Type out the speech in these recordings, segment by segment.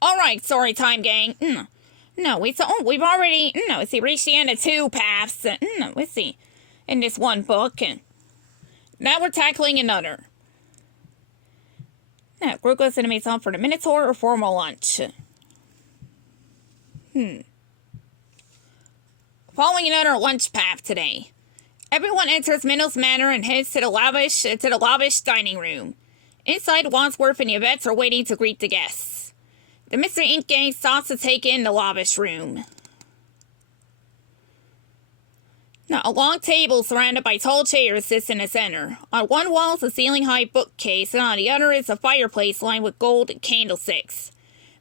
All right, story time, gang. No, we've already, no, see, reached the end of two paths. No, let's see, in this one book. Now we're tackling another. Now, group goes enemies on for the Minotaur or formal lunch. Following another lunch path today. Everyone enters Minnow's Manor and heads to the lavish dining room. Inside, Wadsworth and Yvette are waiting to greet the guests. The Mr. Ink gang stops to take in the lavish room. Now, a long table surrounded by tall chairs sits in the center. On one wall is a ceiling-high bookcase, and on the other is a fireplace lined with gold candlesticks.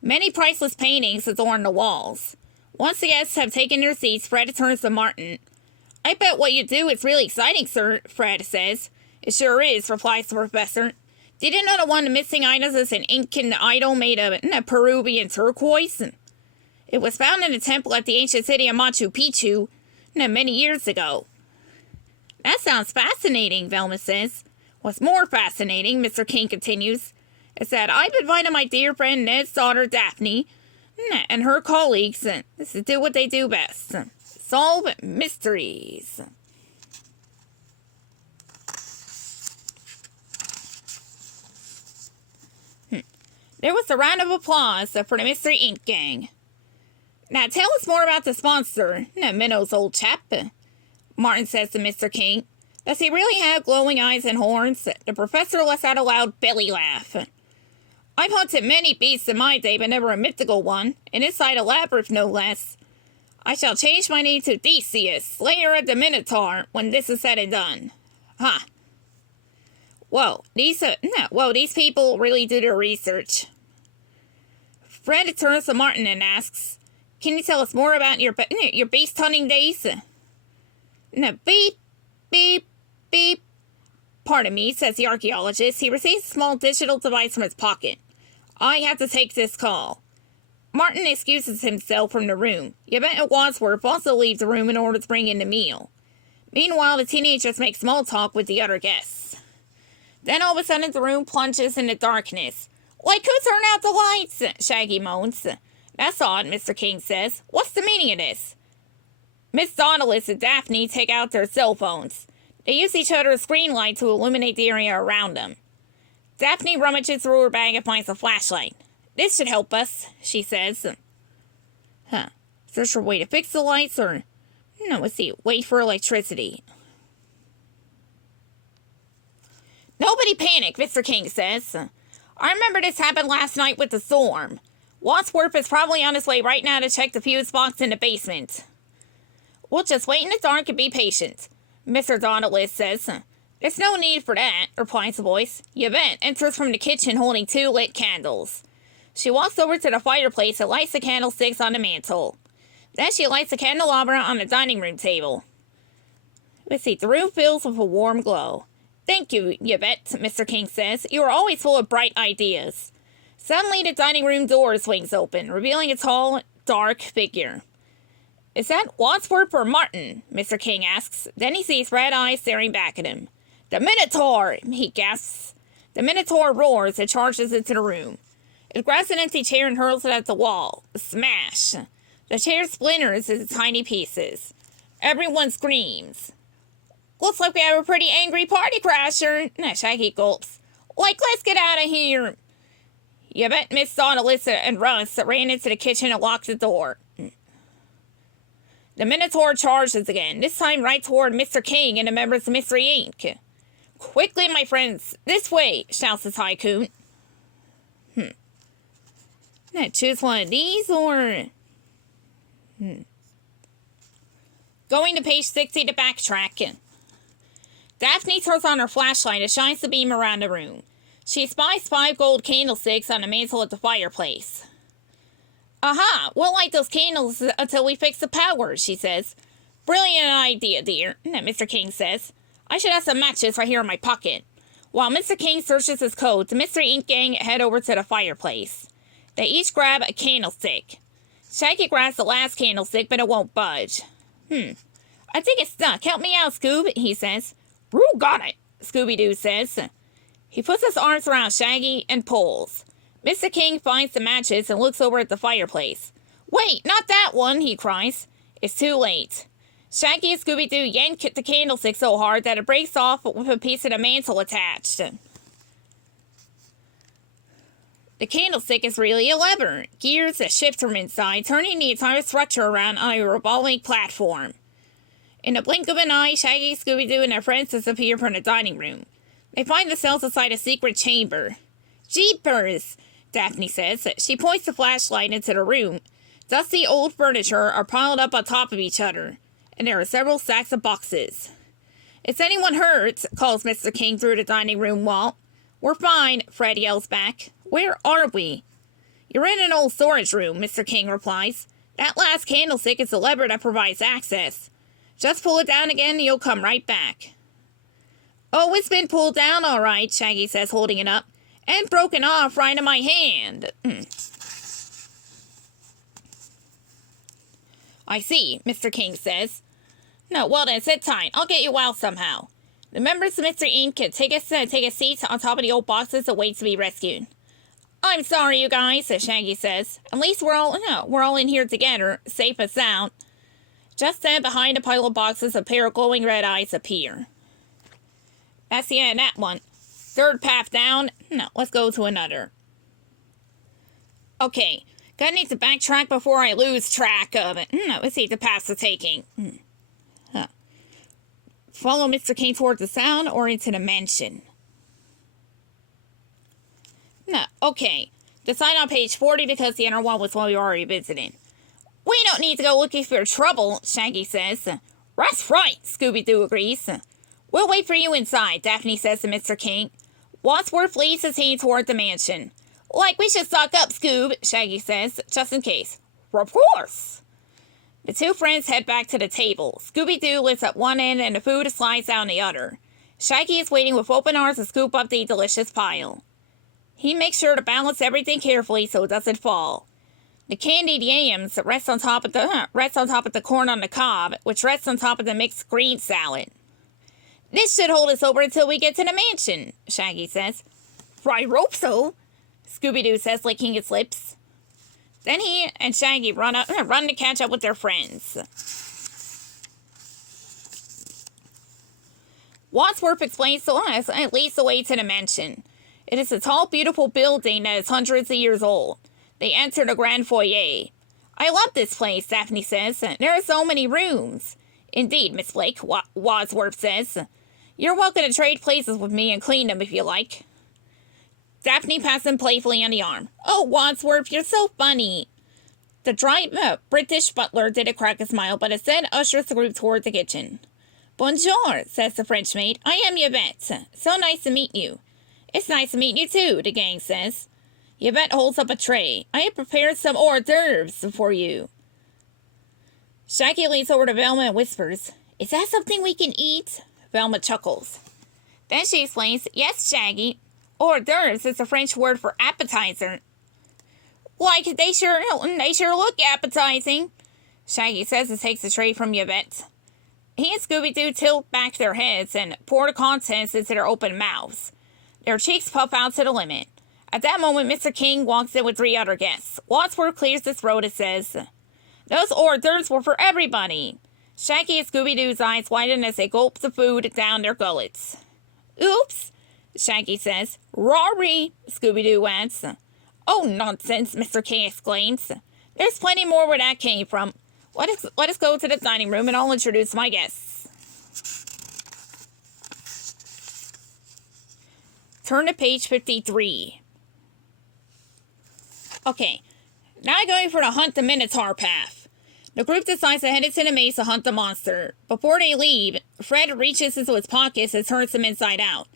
Many priceless paintings adorn the walls. Once the guests have taken their seats, Fred turns to Martin. I bet what you do is really exciting, sir, Fred says. It sure is, replies the professor. Did you know that one of the missing items is an Incan idol made of Peruvian turquoise? It was found in a temple at the ancient city of Machu Picchu many years ago. That sounds fascinating, Velma says. What's more fascinating, Mr. King continues, is that I've invited my dear friend Ned's daughter Daphne and her colleagues to do what they do best. Solve mysteries. There was a round of applause for the Mr. Ink gang. Now tell us more about the sponsor, Minnow's old chap, Martin says to Mr. King. Does he really have glowing eyes and horns? The professor lets out a loud belly laugh. I've hunted many beasts in my day, but never a mythical one, and inside a labyrinth no less. I shall change my name to Theseus, slayer of the Minotaur, when this is said and done. Huh. Whoa, these people really do their research. Fred turns to Martin and asks, can you tell us more about your beast hunting days? No, beep, beep, beep. Pardon me, says the archaeologist. He receives a small digital device from his pocket. I have to take this call. Martin excuses himself from the room. Yvette and Wadsworth also leave the room in order to bring in the meal. Meanwhile, the teenagers make small talk with the other guests. Then all of a sudden the room plunges into darkness. Like, who turned out the lights? Shaggy moans. That's odd, Mr. King says. What's the meaning of this? Miss Nautilus and Daphne take out their cell phones. They use each other's screen light to illuminate the area around them. Daphne rummages through her bag and finds a flashlight. This should help us, she says. Huh. Is there a way to fix the lights, or... No, let's see. Wait for electricity. Nobody panic, Mr. King says. I remember this happened last night with the storm. Wadsworth is probably on his way right now to check the fuse box in the basement. We'll just wait in the dark and be patient, Mr. Nautilus says. There's no need for that, replies the voice. Yvette enters from the kitchen holding 2 lit candles. She walks over to the fireplace and lights the candlesticks on the mantel. Then she lights a candelabra on the dining room table. Let's see, the room fills with a warm glow. Thank you, Yvette, Mr. King says. You are always full of bright ideas. Suddenly, the dining room door swings open, revealing a tall, dark figure. Is that Wadsworth or Martin? Mr. King asks. Then he sees red eyes staring back at him. The Minotaur! He gasps. The Minotaur roars and charges into the room. It grabs an empty chair and hurls it at the wall. Smash! The chair splinters into tiny pieces. Everyone screams. Looks like we have a pretty angry party crasher. Shaggy gulps. Like, let's get out of here. Yvette, Miss Nautilus, and Russ ran into the kitchen and locked the door. The Minotaur charges again, this time right toward Mr. King and the members of Mystery Inc. Quickly, my friends, this way, shouts the tycoon. Now, choose one of these, or... Going to page 60 to backtrack. Daphne turns on her flashlight and shines the beam around the room. She spies 5 gold candlesticks on the mantel at the fireplace. Aha! We'll light those candles until we fix the power, she says. Brilliant idea, dear, Mr. King says. I should have some matches right here in my pocket. While Mr. King searches his coat, the Mystery Ink gang head over to the fireplace. They each grab a candlestick. Shaggy grabs the last candlestick, but it won't budge. I think it's stuck. Help me out, Scoob, he says. Roo got it, Scooby-Doo says. He puts his arms around Shaggy and pulls. Mr. King finds the matches and looks over at the fireplace. Wait, not that one, he cries. It's too late. Shaggy and Scooby-Doo yank the candlestick so hard that it breaks off with a piece of the mantle attached. The candlestick is really a lever. Gears that shift from inside, turning the entire structure around on a revolving platform. In the blink of an eye, Shaggy, Scooby-Doo, and their friends disappear from the dining room. They find themselves inside a secret chamber. Jeepers, Daphne says. She points the flashlight into the room. Dusty old furniture are piled up on top of each other, and there are several stacks of boxes. Is anyone hurt? Calls Mr. King through the dining room wall. We're fine, Fred yells back. Where are we? You're in an old storage room, Mr. King replies. That last candlestick is the lever that provides access. Just pull it down again and you'll come right back. Oh, it's been pulled down all right, Shaggy says, holding it up. And broken off right in my hand. I see, Mr. King says. No, well then, sit tight. I'll get you out somehow. The members of Mr. Ink can take a seat on top of the old boxes that wait to be rescued. I'm sorry, you guys, Shaggy says. At least we're all in here together, safe and sound. Just then, behind a pile of boxes, a pair of glowing red eyes appear. That's the end of that one. Third path down. No, let's go to another. Okay, gonna need to backtrack before I lose track of it. Let's see the paths are taking. Follow Mr. King towards the sound or into the mansion. No, okay. Decide on page 40 because the inner one was one we already visited. We don't need to go looking for trouble, Shaggy says. That's right, Scooby-Doo agrees. We'll wait for you inside, Daphne says to Mr. King. Wadsworth leads his hand toward the mansion. Like we should stock up, Scoob, Shaggy says, just in case. Of course. The two friends head back to the table. Scooby-Doo lifts up one end and the food slides down the other. Shaggy is waiting with open arms to scoop up the delicious pile. He makes sure to balance everything carefully so it doesn't fall. The candied yams rest on top of the corn on the cob, which rests on top of the mixed green salad. This should hold us over until we get to the mansion, Shaggy says. I hope so, Scooby-Doo says, licking his lips. Then he and Shaggy run to catch up with their friends. Wadsworth explains to us and leads the way to the mansion. It is a tall, beautiful building that is hundreds of years old. They enter the grand foyer. I love this place, Daphne says. There are so many rooms. Indeed, Miss Blake, Wadsworth says. You're welcome to trade places with me and clean them if you like. Daphne pats him playfully on the arm. Oh, Wadsworth, you're so funny. The dry British butler didn't crack a smile, but instead ushers the group toward the kitchen. Bonjour, says the French maid. I am Yvette. So nice to meet you. It's nice to meet you too, the gang says. Yvette holds up a tray. I have prepared some hors d'oeuvres for you. Shaggy leans over to Velma and whispers, Is that something we can eat? Velma chuckles. Then she explains, Yes, Shaggy. Hors d'oeuvres is a French word for appetizer. Like, they sure look appetizing, Shaggy says and takes the tray from Yvette. He and Scooby-Doo tilt back their heads and pour the contents into their open mouths. Their cheeks puff out to the limit. At that moment, Mr. King walks in with three other guests. Wadsworth clears his throat and says, Those hors d'oeuvres were for everybody. Shaggy and Scooby-Doo's eyes widen as they gulp the food down their gullets. Oops, Shaggy says. Rory, Scooby-Doo adds. Oh, nonsense, Mr. King exclaims. There's plenty more where that came from. Let us go to the dining room and I'll introduce my guests. Turn to page 53. Okay, now going for the Hunt the Minotaur path. The group decides to head into the maze to hunt the monster. Before they leave, Fred reaches into his pockets and turns them inside out,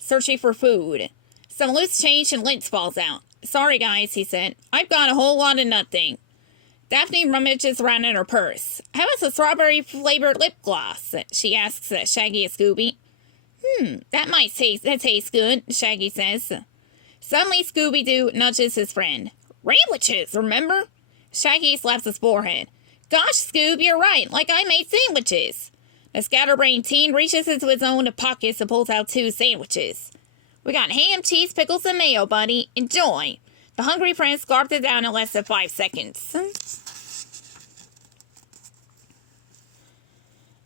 searching for food. Some loose change and lint falls out. Sorry guys, he said. I've got a whole lot of nothing. Daphne rummages around in her purse. How is a strawberry-flavored lip gloss? She asks Shaggy and Scooby. That tastes good, Shaggy says. Suddenly, Scooby-Doo nudges his friend. Sandwiches, remember? Shaggy slaps his forehead. Gosh, Scoob, you're right, like I made sandwiches. The scatterbrained teen reaches into his own pockets and pulls out 2 sandwiches. We got ham, cheese, pickles, and mayo, buddy. Enjoy. The hungry prince gulped it down in less than 5 seconds.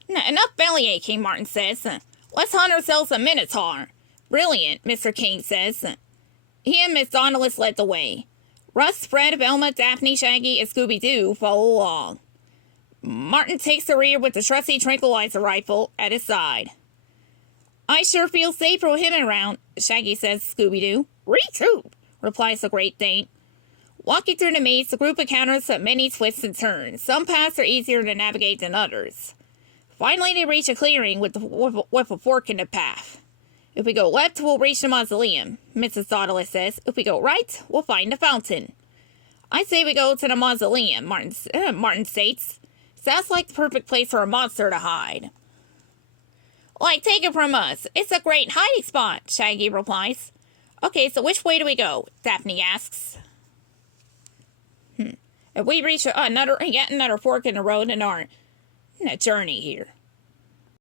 Enough belly aching, Martin says. Let's hunt ourselves a minotaur. Brilliant, Mr. King says. He and Miss Dauntless led the way. Russ, Fred, Velma, Daphne, Shaggy, and Scooby-Doo follow along. Martin takes the rear with the trusty tranquilizer rifle at his side. I sure feel safer with him around, Shaggy says to Scooby-Doo. Me too, replies the Great Dane. Walking through the maze, the group encounters many twists and turns. Some paths are easier to navigate than others. Finally, they reach a clearing with a fork in the path. If we go left, we'll reach the mausoleum, Mrs. Dauntless says. If we go right, we'll find the fountain. I say we go to the mausoleum, Martin states. Sounds like the perfect place for a monster to hide. Like, take it from us. It's a great hiding spot, Shaggy replies. Okay, so which way do we go? Daphne asks. If we reach yet another fork in the road in our journey here.